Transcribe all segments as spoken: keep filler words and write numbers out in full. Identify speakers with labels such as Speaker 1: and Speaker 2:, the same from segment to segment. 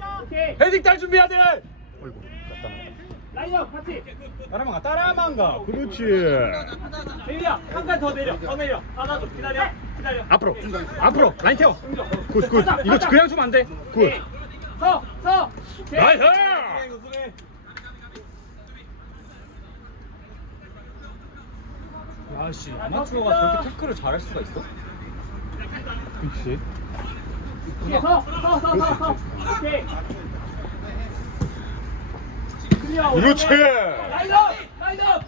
Speaker 1: 헤딩 딸 준비해야 돼.
Speaker 2: 어이구 갔다
Speaker 3: 라인업 같이.
Speaker 2: 따라만 가 따라만 가 그렇지.
Speaker 3: 재미야 한 칸 더 내려. 더 내려. 하나 더 기다려. 기다려.
Speaker 2: 앞으로 앞으로 라인 태워. 굿굿 이거 그냥 주면 안돼. 굿
Speaker 3: 서 서.
Speaker 2: 나이스.
Speaker 1: 야씨 아마추어가 저렇게 태클을 잘할 수가 있어?
Speaker 2: 그렇지.
Speaker 3: 서서서서 오케이. 클리어.
Speaker 2: 그렇지.
Speaker 3: 라인업 라인업.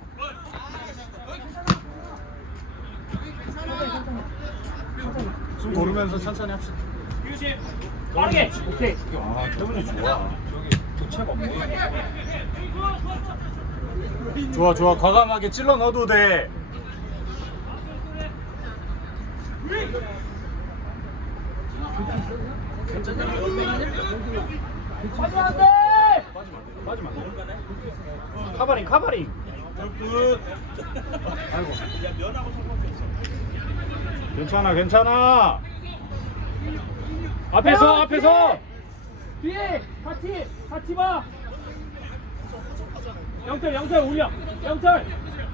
Speaker 2: 숨 고르면서 천천히 합시다.
Speaker 3: 빠르게. 오케이.
Speaker 2: 아 태훈이 좋아.
Speaker 1: 저기 교체가 없네.
Speaker 2: 좋아 좋아 과감하게 찔러 넣어도 돼.
Speaker 3: 빠지면 안 돼.
Speaker 2: 빠지면 안 돼. 카바링 카바링. 아이고. 괜찮아 괜찮아. 앞에서 앞에서.
Speaker 3: 뒤에 같이 같이 봐. 영철 영철 올려. 영철.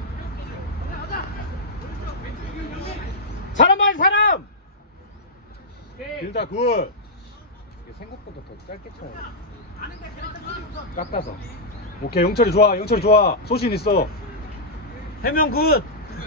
Speaker 2: 사람 말 사람.
Speaker 3: 오케이.
Speaker 2: 일단 굿.
Speaker 1: 생각보다 더 짧게 쳐야 돼.
Speaker 2: 깎아서. 오케이 영철이 좋아 영철이 좋아 소신 있어.
Speaker 1: 해명 굿.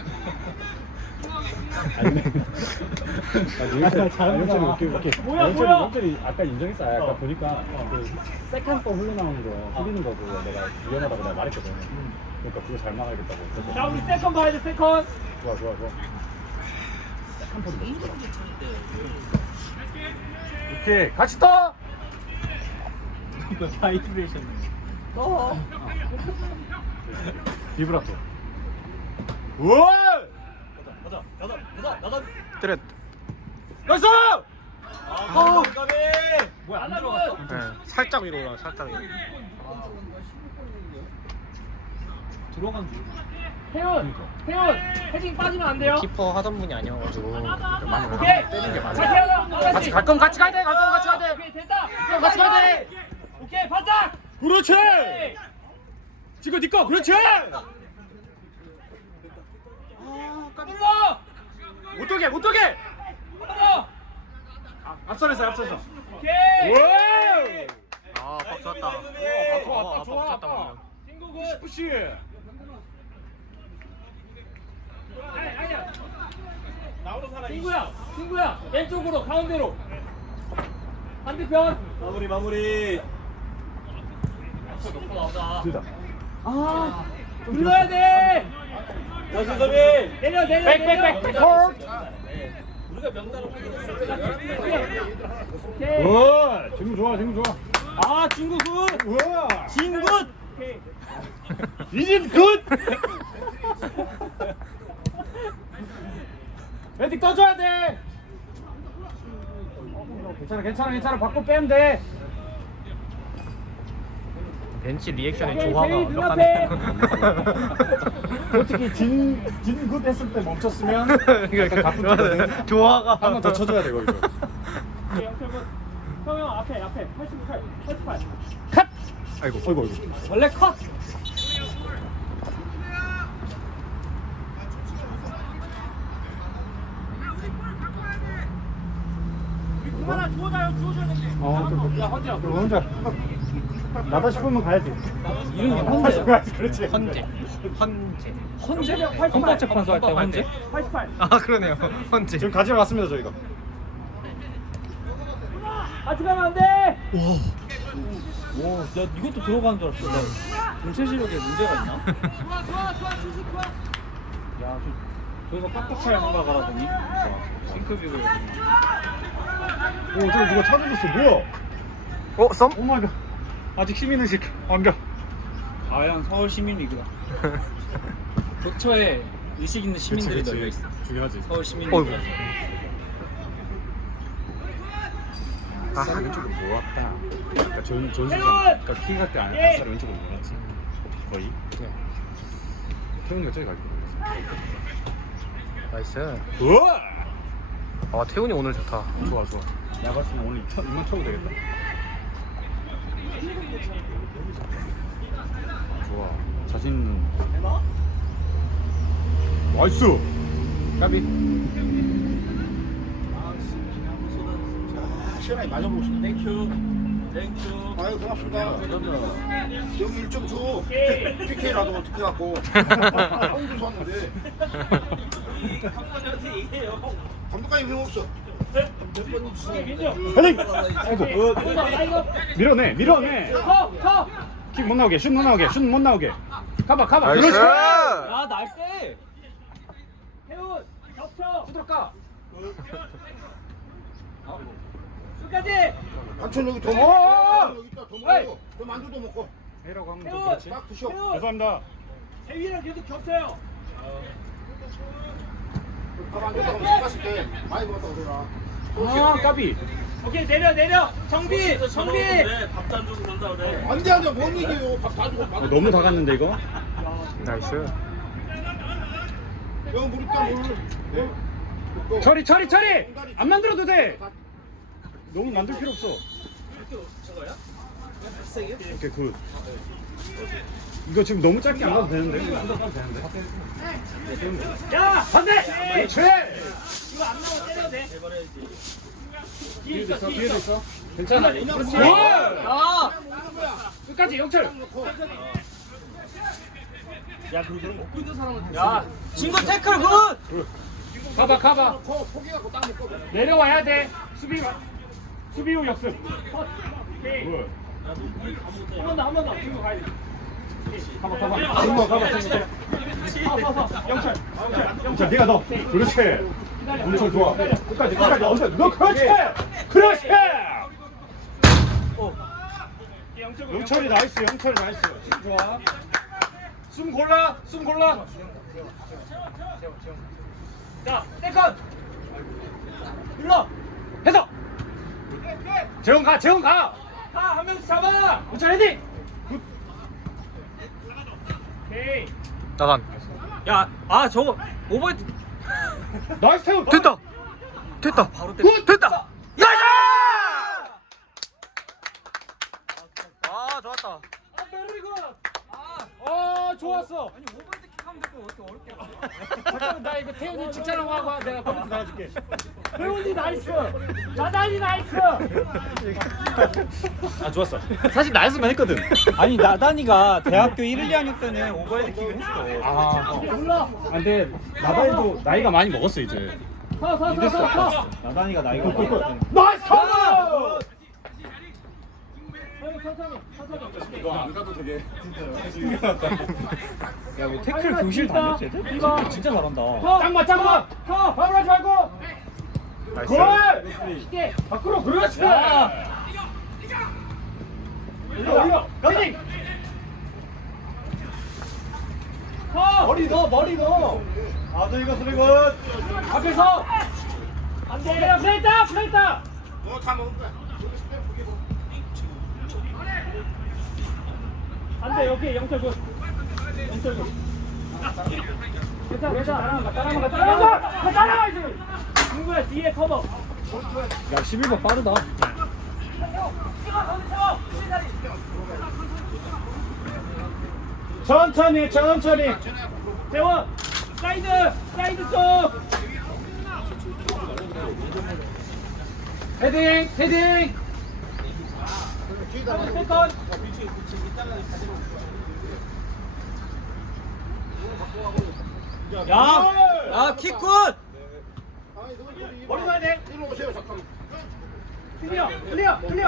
Speaker 2: 아니네. 아, 영철이
Speaker 1: 잘한다.
Speaker 2: 오케이 오케이.
Speaker 3: 뭐야,
Speaker 2: 영철이,
Speaker 3: 뭐야?
Speaker 2: 영철이 아까 인정했어. 아까
Speaker 1: 어.
Speaker 2: 보니까 그 세컨 거 흘러나오는 거 흘리는 거 그거 내가 위험하다고 내가 말했거든. 그러니까 그거 잘 막아야겠다고. 그래서
Speaker 3: 자 우리 세컨 봐야 돼 세컨.
Speaker 2: 좋아 좋아 좋아. 세컨 폴이 멋있더라. 오케이 같이 떠.
Speaker 1: 이거 바이브레이션.
Speaker 3: 어.
Speaker 2: 비브라토. 우와!
Speaker 1: 가자 가자 가자 나가.
Speaker 4: 때렸.
Speaker 2: 나이스!
Speaker 1: 아 가비. 뭐야 안
Speaker 3: 나가고.
Speaker 1: 들어갔어?
Speaker 4: 네, 살짝 위로 올라. 살짝 위로.
Speaker 1: 들어간 줄.
Speaker 3: 태훈 태훈 헤딩 빠지면 안 돼요.
Speaker 4: 키퍼 하던 분이 아니어가지고 많이
Speaker 3: 오케이.
Speaker 4: 때리는 게
Speaker 3: 자
Speaker 4: 많아.
Speaker 3: 태훈아
Speaker 2: 같이 갈 거면 같이 가야 돼. 갈 거면 같이 가야 돼.
Speaker 3: 오케이 됐다.
Speaker 2: 형, 같이 가야 돼.
Speaker 3: 오케이 바짝.
Speaker 2: 그렇지!
Speaker 3: 오케이.
Speaker 2: 지금 니꺼 그렇지!
Speaker 3: 눌러.
Speaker 2: 못 돌게 못 돌게!
Speaker 3: 눌러.
Speaker 2: 앞선에서 앞선에서.
Speaker 3: 오케이.
Speaker 2: 오!
Speaker 4: 아, 박 좋았다.
Speaker 2: 좋아, 좋아,
Speaker 4: 아,
Speaker 2: 좋아,
Speaker 4: 박 좋았다,
Speaker 2: 좋아.
Speaker 4: 방금.
Speaker 3: 친구 굿.
Speaker 2: 푸시.
Speaker 3: 아니 아니야. 친구야 친구야 왼쪽으로 가운데로. 반대편.
Speaker 1: 마무리 마무리.
Speaker 2: 둘다.
Speaker 3: 아 눌러야 돼.
Speaker 1: 연수섭이.
Speaker 3: 내려 내려
Speaker 2: 백,
Speaker 3: 내려.
Speaker 2: 백, 백, 백,
Speaker 1: 우리가 명단을
Speaker 3: 오케이.
Speaker 2: 우와, 지금 좋아, 지금 좋아.
Speaker 1: 아 중국 굿.
Speaker 2: 우와,
Speaker 1: 진굿.
Speaker 3: 오케이.
Speaker 2: 이진 굿. 왼쪽 떠줘야 돼. 괜찮아, 괜찮아, 괜찮아. 받고 빼면 돼.
Speaker 4: 벤치 리액션에
Speaker 3: 오케이,
Speaker 4: 조화가
Speaker 3: 제이
Speaker 4: 완벽하네.
Speaker 2: 솔직히 진, 진굿 했을 때 멈췄으면 약간 가뿐하거든.
Speaker 4: 조화가
Speaker 2: 한 번 더 쳐줘야 돼, 거기서.
Speaker 3: 오케이, 영철 굿. 형, 형 앞에 앞에 팔십팔 팔십팔.
Speaker 2: 컷! 아이고, 아이고, 아이고.
Speaker 3: 원래 컷. 하나 주워줘요 주워줘야 돼.
Speaker 2: 어, 또,
Speaker 3: 야 헌지야.
Speaker 2: 그럼 혼자. 나다 싶으면 가야지.
Speaker 1: 이름이
Speaker 2: 혼자 가야지, 그렇지.
Speaker 4: 헌재. 헌재.
Speaker 1: 헌재?
Speaker 3: 팔십팔.
Speaker 1: 헌법재판소 할 때 헌재?
Speaker 3: 팔십팔.
Speaker 4: 아, 그러네요. 헌재.
Speaker 2: 지금 가지러 왔습니다, 저희가.
Speaker 3: 같이 가면 안 돼.
Speaker 1: 오, 야 이것도 들어가는 줄 알았어. 나 전체 시력에 문제가 있나?
Speaker 3: 좋아 좋아 좋아 수시 좋아.
Speaker 1: 야, 저, 저기서 빡빡차야 생각하라더니 싱크빅을.
Speaker 2: 오, 저기 누가 찾아줬어, 뭐야?
Speaker 4: 어, 썸?
Speaker 2: 오 마이 갓. 아직 시민의식 완벽.
Speaker 1: 과연 서울 시민리그다. 도처에 의식 있는 시민들이 널려 있어.
Speaker 2: 중요하지.
Speaker 1: 서울 시민리그.
Speaker 4: 어이구.
Speaker 2: 아, 왼쪽으로 모았다. 그러니까 전 전수장. 그러니까 킹할 때 안, 아싸 왼쪽으로 모았지. 거의.
Speaker 4: 네.
Speaker 2: 태훈이가 저기 갈 거야.
Speaker 4: 나이스.
Speaker 2: 우와!
Speaker 4: 아, 태훈이 오늘 좋다.
Speaker 2: 좋아 좋아. 내가 봤을 때 오늘 쳐, 이만 쳐도 되겠다. 좋아. 자신 있는. 나이스.
Speaker 4: 까비.
Speaker 5: 시간이 많이 먹고 싶네.
Speaker 3: 땡큐 땡큐
Speaker 5: 아유 고맙습니다. 여기 일 점 줘. 피케이라도 어떻게 갖고. 형도 줬는데.
Speaker 3: 감독님한테 얘기해요.
Speaker 5: 감독관이 왜 없어?
Speaker 2: 헤딩. 아이고. 밀어내. 밀어내.
Speaker 3: 커커
Speaker 2: 킥 못 나오게. 슛 못 나오게. 슛 못 나오게. 가봐 가봐.
Speaker 4: 나이스.
Speaker 2: 그렇지.
Speaker 1: 야 나이스.
Speaker 3: 태훈 겹쳐
Speaker 1: 부드럽까.
Speaker 3: 끝까지
Speaker 5: 반찬 여기 더
Speaker 2: 어!
Speaker 5: 먹어. 여기 있다 더
Speaker 3: 어이.
Speaker 5: 먹어. 그 만두도 먹고.
Speaker 2: 해라고 하면 좀
Speaker 3: 태훈
Speaker 2: 그렇지.
Speaker 5: 딱 드셔.
Speaker 3: 태훈
Speaker 2: 죄송합니다.
Speaker 3: 태훈이랑 계속 겹쳐요
Speaker 5: 밥 안 줬다고 생각했을 때 많이 먹었다고 그러나.
Speaker 2: 아 까비.
Speaker 3: 오케이 내려 내려 정비 정비
Speaker 6: 밥도 주고 그런다 그래.
Speaker 5: 안돼 안돼 뭔 얘기예요? 밥 다 주고
Speaker 2: 어,
Speaker 5: 만.
Speaker 2: 너무 다 갔는데 이거.
Speaker 4: 나이스.
Speaker 5: 형 물 있다 물. 물. 먹고.
Speaker 2: 처리 처리 처리. 안 만들어도 돼. 너무 만들 필요 없어. 오케이 굿. 이거 지금 너무 짧게 안 가도 되는데. 안 가도 되는데.
Speaker 3: 야 반대
Speaker 2: 그렇지.
Speaker 3: 이거 안 나오면 때려도 돼 뒤에
Speaker 2: 뒤에도
Speaker 3: 있어
Speaker 2: 있어.
Speaker 3: 뒤에
Speaker 2: 뒤에도
Speaker 3: 있어
Speaker 2: 있어. 괜찮아.
Speaker 3: 그렇지.
Speaker 2: 와!
Speaker 1: 야.
Speaker 2: 끝까지 영철.
Speaker 1: 야 친구 태클 굿.
Speaker 2: 가봐 가봐.
Speaker 5: 거 포기 갖고 딱 먹고.
Speaker 2: 내려와야 돼. 수비 수비 후 역습.
Speaker 3: 오케이
Speaker 2: 굿.
Speaker 3: 한 번 더 한 번 더 지금 가야 돼
Speaker 2: 가봐 가봐. 가봐 가봐.
Speaker 3: 서서서 영철
Speaker 2: 영철 네가 넣어. 그렇지. 영철 좋아. 끝까지 끝까지 영철 너 그렇지. 그렇지.
Speaker 3: 영철
Speaker 2: 영철이 나이스. 영철이 나이스. 좋아. 숨 골라. 숨 골라.
Speaker 3: 자 세컨 눌러
Speaker 2: 해서. 재원 가. 재원 가.
Speaker 3: 아한 명씩 잡아
Speaker 2: 영철 헤딩.
Speaker 3: 오케이
Speaker 4: 나간.
Speaker 1: 야아 저거 오버헤드.
Speaker 2: 나이스 태훈.
Speaker 4: 됐다. 됐다.
Speaker 1: 바로 때.
Speaker 4: 굿 됐다. 나이스. 아 좋았다.
Speaker 3: 아 베리 굿
Speaker 2: 어 좋았어.
Speaker 1: 아니 오버헤드 킥하면 될거 어떻게 어렵게 하냐.
Speaker 2: 잠깐만 나 이거 태훈이 칭찬하고 하고 내가 컴퓨터 나와줄게.
Speaker 3: 태훈이 나이스 나단이 나이스
Speaker 2: 아 좋았어. 사실 나였으면 했거든.
Speaker 1: 아니 나단이가 대학교 일, 이 학년 때는 오버헤드 킥을 했어.
Speaker 2: 아, 어.
Speaker 3: 눌러
Speaker 2: 아 근데 나다이도 나이가 많이 먹었어 이제.
Speaker 3: 서서서서서
Speaker 1: 나단이가 나이가 많아.
Speaker 2: 나이스 커버.
Speaker 3: 천천히 천천히
Speaker 2: 이거 안 가도 되게.
Speaker 1: 야왜 태클 교실 다녔 쟤들? 쟤들 진짜 잘한다.
Speaker 2: 짱마 짱마.
Speaker 3: 서
Speaker 2: 바로 하지 말고.
Speaker 4: 나이스.
Speaker 2: 골.
Speaker 3: 쉽게
Speaker 2: 밖으로 그렇지.
Speaker 3: 야.
Speaker 2: 올려 올려. 헤딩.
Speaker 3: 서
Speaker 2: 머리 넣어 머리 넣어. 아들 이거 소리 굿.
Speaker 3: 앞에서 안돼 플레이다 플레이다
Speaker 5: 너다 먹은 거야.
Speaker 3: 안돼 여기 영철 굿 영철 굿 괜찮아 괜찮아 따라가 따라가 따라가 따라가야지 누구야 뒤에 커버
Speaker 1: 야 십일 번 빠르다.
Speaker 2: 천천히 천천히.
Speaker 3: 재원 사이드 사이드 쪽
Speaker 2: 헤딩 헤딩.
Speaker 3: 세컨
Speaker 1: 야야킥 굿.
Speaker 2: 머리 넣어야 돼.
Speaker 5: 일로 오세요 잠깐만.
Speaker 3: 클리어 클리어 클리어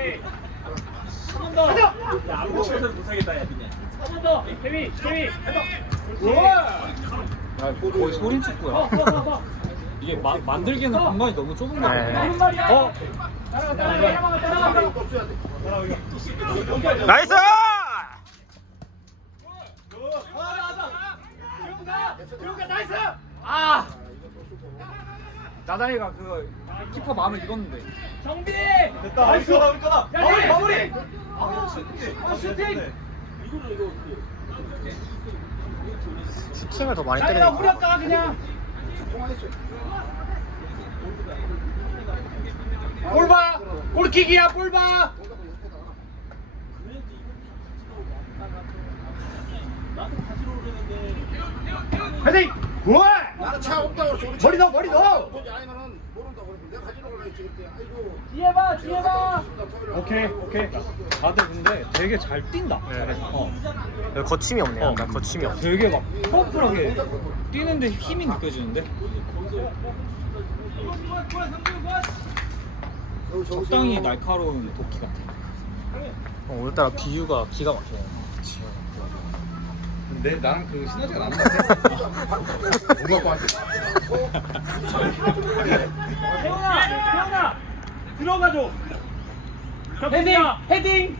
Speaker 3: 한번더
Speaker 6: 야 아무것도 못하겠다 야 그냥.
Speaker 3: 한번더 대위 대위
Speaker 1: 야 거의 소린 축구야.
Speaker 3: 서서서
Speaker 1: 이게 마, 만들기에는 공간이 너무 좁은 거
Speaker 4: 네.
Speaker 1: 같아.
Speaker 3: 무슨 말이야
Speaker 1: 어?
Speaker 3: 따라가 따라가 따라가 따라가
Speaker 5: 없어야 돼.
Speaker 4: 나이스.
Speaker 3: 기웅가 나이스
Speaker 1: 아! 나다이가 그 키퍼 마음을 읽었는데.
Speaker 3: 정비
Speaker 2: 됐다. 나이스.
Speaker 3: 야
Speaker 2: 마무리 마무리.
Speaker 3: 아 슈팅
Speaker 4: 슈팅을 더 많이
Speaker 3: 자기가
Speaker 4: 때리니까.
Speaker 3: 후렸다 그냥
Speaker 2: 골봐. 골킥이야 골봐.
Speaker 3: 헤딩! 굿!
Speaker 5: 나는 차 없다고 그랬어. 우리
Speaker 3: 머리 넣어, 머리 넣어!
Speaker 5: 돈이 아니면은 모른다고 그랬어. 내가 가지러 가려고 그랬지. 아이고.
Speaker 3: 뒤에 봐, 뒤에 봐! 오케이, 오케이.
Speaker 1: 다들 근데 되게 잘 뛴다.
Speaker 4: 네.
Speaker 1: 어.
Speaker 4: 여기 거침이 없네요. 약간 거침이 없어.
Speaker 1: 되게 막 파워풀하게 뛰는데 힘이 느껴지는데 적당히 날카로운 도끼 같아.
Speaker 4: 어, 오늘따라 비유가 기가 막히네.
Speaker 2: 근데 나는 그 시너지가 나는 것 같아. 엄마한테.
Speaker 3: 태훈아! 태훈아! 들어가줘! 헤딩! 헤딩!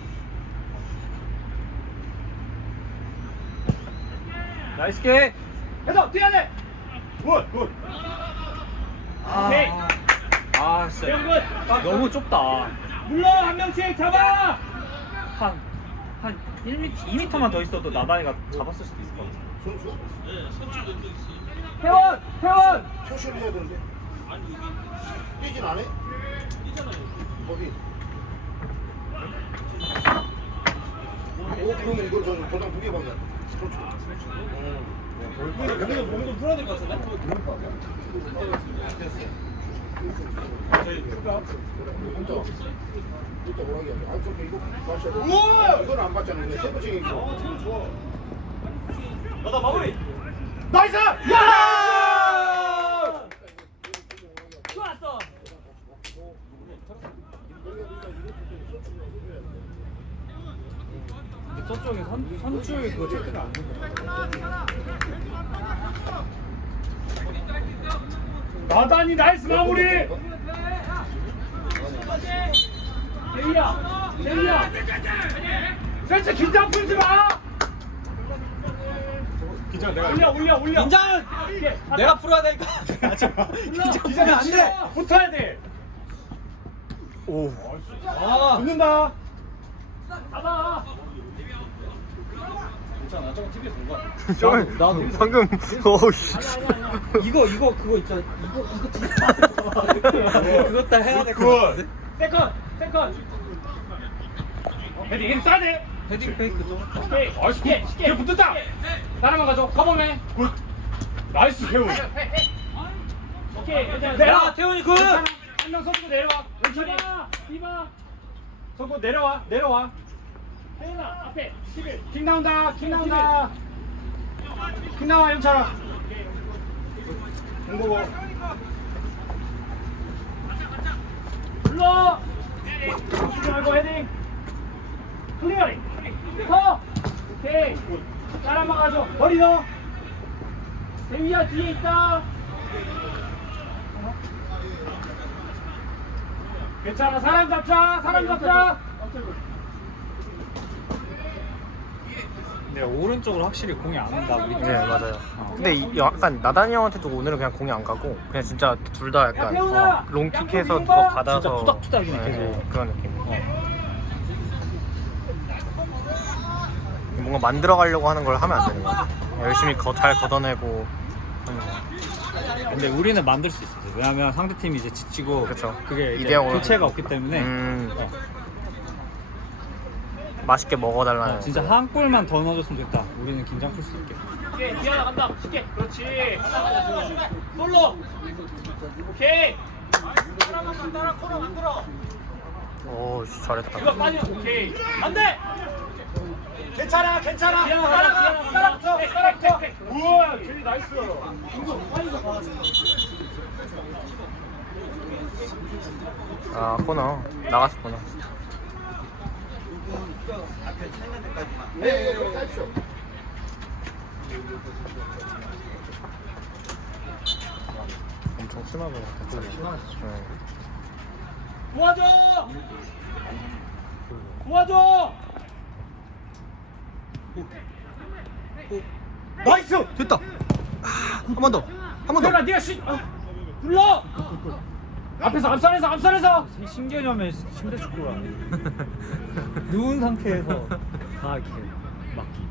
Speaker 1: 나이스 게.
Speaker 3: 해서 뛰어야 돼! 굿! 굿! 오케이!
Speaker 1: 아 진짜
Speaker 3: 태훈 굿!
Speaker 1: 너무 좁다.
Speaker 3: 물러! 한 명씩 잡아!
Speaker 1: 한한 일 미터, 이 미터만 더 있어도 나단이가 잡았을 수도 있을 것 같아.
Speaker 5: 선수.
Speaker 3: 태원! 태원!
Speaker 5: 표시를 해야 되는데. 뛰진 안 해? 어디? 오, 그러면 이걸 저 도장 두개 방이야.
Speaker 6: 여기서 몸 좀 풀어야 될 것 같은데?
Speaker 5: 진짜. 진짜 뭐라고 해야 돼? 아, 저 이거 봤어. 우와! 이건 안 봤잖아. 근데 세 번째 이거. 좋아.
Speaker 6: 너다 마무리!
Speaker 3: 나이스! 야! 좋았어!
Speaker 1: 근데 저쪽에 선 선줄 그거 체크가 안 된 거야.
Speaker 3: 나단이 나이스 마무리! 대희야! 대희야! 진짜 긴장 풀지 마!
Speaker 2: 기자 내가
Speaker 3: 올려 올려 올려!
Speaker 1: 긴장!
Speaker 3: 오케이, 하자.
Speaker 1: 내가 풀어야 되니까. 하지 마. 긴장하면 안 돼.
Speaker 3: 붙어야 돼!
Speaker 4: 오.
Speaker 1: 아.
Speaker 3: 붙는다! 가자!
Speaker 1: 괜찮아. 저거 티비에 본 거야.
Speaker 4: 저는
Speaker 1: 나도.
Speaker 4: 방금 어우씨.
Speaker 1: 이거 이거 그거 있잖아. 이거 이거 뒤에 그것 다 해야 될 것 같은데.
Speaker 3: 세컨! 세컨! 헤딩 헤딩 따야 돼!
Speaker 1: 헤딩 페이크 좀.
Speaker 3: 오케이! 아, 쉽게! 쉽게 붙었다! 따라만 가줘! 커버맨! 굿! 나이스 태훈! 오케이!
Speaker 1: 야, 태훈이 굿!
Speaker 3: 한명 서고 내려와! 연철이! 이봐! 서고 내려와! 내려와! 태훈아! 앞에! 십일! 킥 나온다! 킥 나온다! 킥 나와 연철아! 공고고! 불러! 쉬지 말고 헤딩! 클리어링! 서! 오케이! 따라만 가줘! 머리 넣어! 대위야 뒤에 있다! 괜찮아 사람 잡자! 사람 잡자!
Speaker 1: 근데 오른쪽으로 확실히 공이 안 온다 우리 팀.
Speaker 4: 네 맞아요. 근데 이- 약간 나단이 형한테도 오늘은 그냥 공이 안 가고 그냥 진짜 둘 다 약간
Speaker 3: 야, 태훈아!
Speaker 4: 어, 롱킥해서
Speaker 3: 양쪽
Speaker 4: 누가
Speaker 3: 윙바!
Speaker 4: 받아서
Speaker 1: 진짜 투닥투닥이
Speaker 4: 네,
Speaker 1: 되고.
Speaker 4: 그런 느낌. 뭔가 만들어 가려고 하는 걸 하면 안 되는 거 같아. 열심히 거, 잘 걷어내고 하는 거.
Speaker 1: 근데 우리는 만들 수 있어. 왜냐면 상대 팀이 이제 지치고
Speaker 4: 그쵸.
Speaker 1: 그게 이제
Speaker 4: 이대형으로.
Speaker 1: 교체가 없기 때문에
Speaker 4: 음,
Speaker 1: 어,
Speaker 4: 맛있게 먹어달라는.
Speaker 1: 어, 진짜 한 골만 더 넣어줬으면 좋겠다. 우리는 긴장 풀 수 있게.
Speaker 3: 오케이 뒤하나 간다 쉽게 그렇지 솔로 오케이 따라만 가 따라 코너 만들어
Speaker 4: 오, 씨, 잘했다.
Speaker 3: 이거 빠져 오케이 안돼 괜찮아 괜찮아 따라가 따라붙어 따라붙어 우와 제리 나이스
Speaker 4: 아, 코너 나갔어 코너.
Speaker 5: 네, 이거 따십시오.
Speaker 4: 엄청 심하게 됐죠. 심하게.
Speaker 3: 도와줘 도와줘 나이스
Speaker 4: 됐다. 한 번 더. 한 번 더.
Speaker 3: 태훈아 네가 슛 아, 불러 앞에서 앞선에서 앞선에서
Speaker 1: 신개념의 침대 축구라. 누운 상태에서 다 이렇게 막기.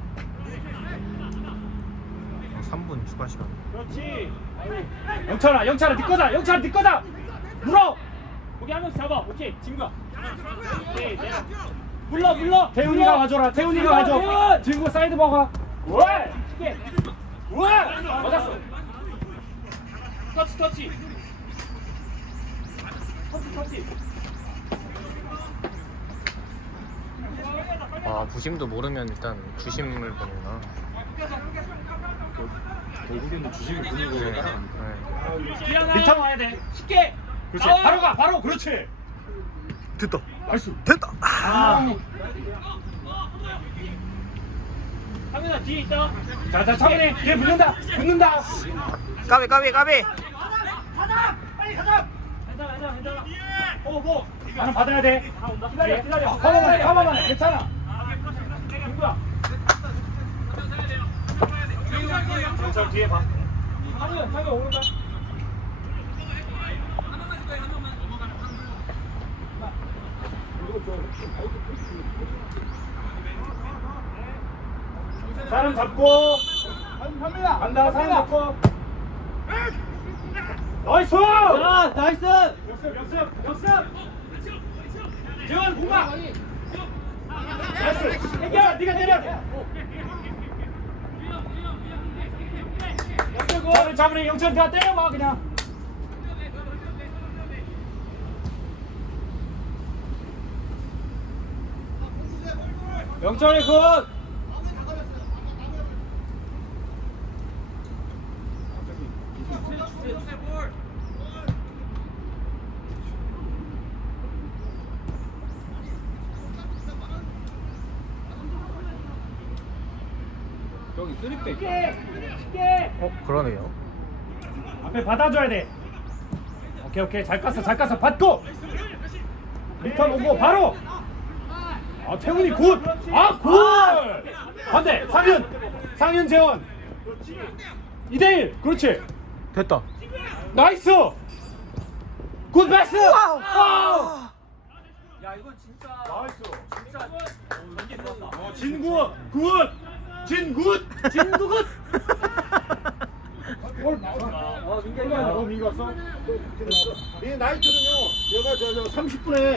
Speaker 4: 삼 분 추가 시간.
Speaker 3: 그렇지 영철아 영철아 네 거다 영철아 네 거다 물어 거기 한 명씩 잡아 오케이 진구야 오케이 내가 물러 물러 태훈이가 가져라 태훈이가 가져 진구 사이드 버가 우와! 쉽게! 우와! 맞았어!
Speaker 6: 터치 터치. 터치 터치.
Speaker 4: 아 부심도 모르면 일단 주심을 보는구나.
Speaker 2: 결국에는 주식을 보는
Speaker 4: 네.
Speaker 2: 거잖아.
Speaker 4: 네.
Speaker 6: 기아나
Speaker 3: 리턴
Speaker 6: 와야 돼. 쉽게.
Speaker 3: 그렇지.
Speaker 6: 나와.
Speaker 3: 바로 가, 바로 그렇지.
Speaker 4: 됐다.
Speaker 3: 나이스.
Speaker 4: 됐다.
Speaker 3: 아.
Speaker 6: 상윤아 뒤에 있다.
Speaker 3: 자, 자, 차분히. 뒤에 붙는다. 붙는다.
Speaker 4: 까비 까비 까비.
Speaker 6: 괜찮아 괜찮아 괜찮아. 어 뭐.
Speaker 3: 나는 받아야 돼.
Speaker 6: 다 온다.
Speaker 3: 기다려, 기다려. 가만만 해, 가만만 해. 괜찮아.
Speaker 6: 누구야?
Speaker 3: 저 뒤에 봐.
Speaker 6: 상윤 상윤 오른다.
Speaker 3: 사람 잡고. 갑니다. 간다. 사람 잡고. 나이스!
Speaker 1: 자, 나이스!
Speaker 3: 역습, 역습, 역습. 재원 공방. 나이스. 해결, 네가 때려. 잡으니, 잡으니, 영철 네가 때려봐 그냥.
Speaker 1: 영철이 굿! 여기 쓰리백.
Speaker 3: 쉽게, 쉽게.
Speaker 4: 어 그러네요.
Speaker 3: 앞에 받아줘야 돼. 오케이, 오케이. 잘 깠어, 잘 깠어. 받고. 리턴 오고 바로. 아, 태훈이 굿. 아, 굿. 반대. 상윤. 상윤 재원. 이 대 일. 그렇지.
Speaker 4: 됐다.
Speaker 3: 나이스. 굿 패스. 와우.
Speaker 1: 야, 이거 진짜.
Speaker 3: 나이스.
Speaker 1: 진짜. 연기 좋았다.
Speaker 3: 어, 진구 굿. 진굿. 진구 굿.
Speaker 1: 아, 민규
Speaker 3: 어, 민규 왔어?
Speaker 5: 이 나이트는요, 얘가 저, 저 삼십 분에